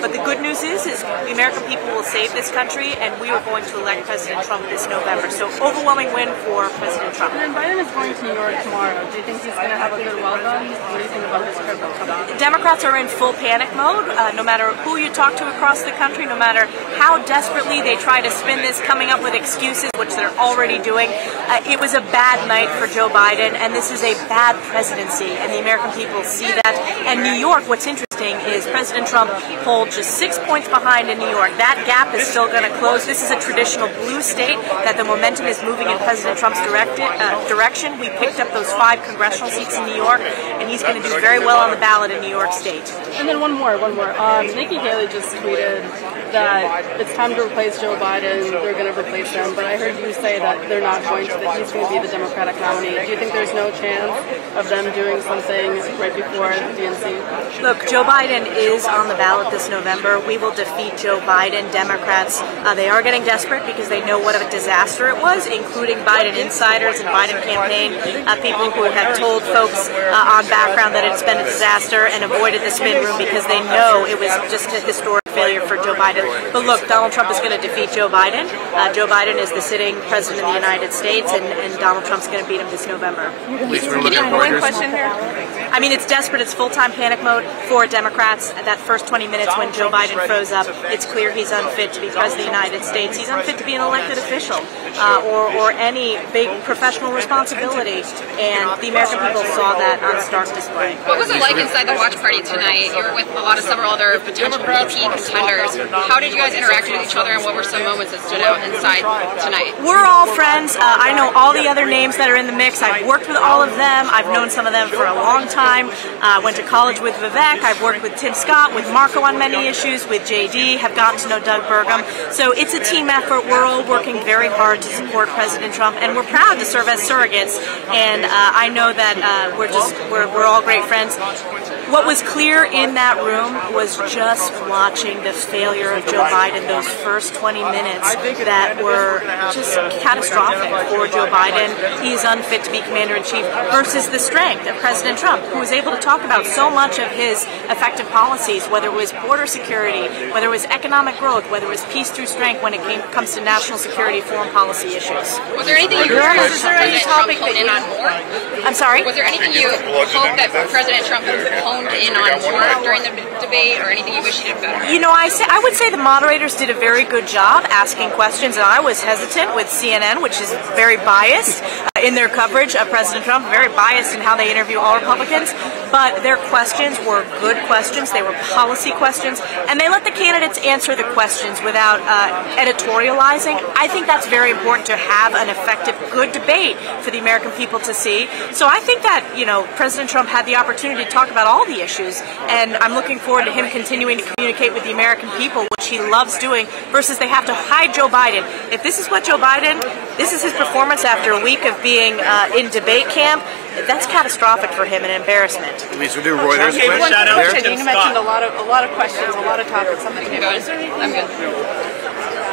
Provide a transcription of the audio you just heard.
But the good news is the American people will save this country, and we are going to elect President Trump this November. So overwhelming win for President Trump. And then Biden is going to New York tomorrow. Do you think he's going to have a good welcome? What do you think about his trip? Democrats are in full panic mode. No matter who you talk to across the country, no matter how desperately they try to spin this, coming up with excuses, which they're already doing. It was a bad night for Joe Biden, and this is a bad presidency, and the American people see that. And New York, what's interesting is President Trump pulled just 6 points behind in New York. That gap is still going to close. This is a traditional blue state that the momentum is moving in President Trump's direction. We picked up those 5 congressional seats in New York, and he's going to do very well on the ballot in New York State. And then one more. Nikki Haley just tweeted that it's time to replace Joe Biden. They're going to replace him. But I heard you say that they're not going to, that he's going to be the Democratic nominee. Do you think there's no chance of them doing something right before the DNC? Look, Joe Biden is on the ballot this November. We will defeat Joe Biden. Democrats, they are getting desperate because they know what a disaster it was, including Biden insiders and Biden campaign people who have told folks on background that it's been a disaster and avoided the spin room because they know it was just a historic failure for Joe Biden. But look, Donald Trump is going to defeat Joe Biden. Joe Biden is the sitting president of the United States, and Donald Trump's going to beat him this November. Can you have one question here? I mean, it's desperate. It's full-time panic mode for Democrats. That first 20 minutes when Joe Biden froze up, it's clear he's unfit to be president of the United States. He's unfit to be an elected official or any big professional responsibility. And the American people saw that on stark display. What was it like inside the watch party tonight? You were with several other potential VP contenders. How did you guys interact with each other, and what were some moments that stood out inside tonight? We're all friends. I know all the other names that are in the mix. I've worked with all of them. I've known some of them for a long time. Went to college with Vivek. I've worked with Tim Scott, with Marco on many issues, with JD, have gotten to know Doug Burgum. So it's a team effort. We're all working very hard to support President Trump, and we're proud to serve as surrogates. And I know that we're all great friends. What was clear in that room was just watching the failure of Joe Biden, those first 20 minutes that were just catastrophic for Joe Biden. He's unfit to be commander-in-chief versus the strength of President Trump, who was able to talk about so much of his effective policies, whether it was border security, whether it was economic growth, whether it was peace through strength when it comes to national security, foreign policy issues. Was there anything you heard Is there any topic that in on more? I'm sorry? Was there anything you hoped that President Trump honed in on more during the debate, or anything you wish he did better? You know, I would say the moderators did a very good job asking questions, and I was hesitant with CNN, which is very biased in their coverage of President Trump, very biased in how they interview all Republicans, but their questions were good questions. They were policy questions, and they let the candidates answer the questions without editorializing. I think that's very important to have an effective, good debate for the American people to see. So I think that, you know, President Trump had the opportunity to talk about all the issues, and I'm looking forward to him continuing to communicate with the American people, which he loves doing, versus they have to hide Joe Biden. If this is what Joe Biden, this is his performance after a week of being in debate camp, that's catastrophic for him and an embarrassment. Elise, we'll do Reuters. One question. You mentioned a lot of questions, a lot of topics. Something new. I'm good.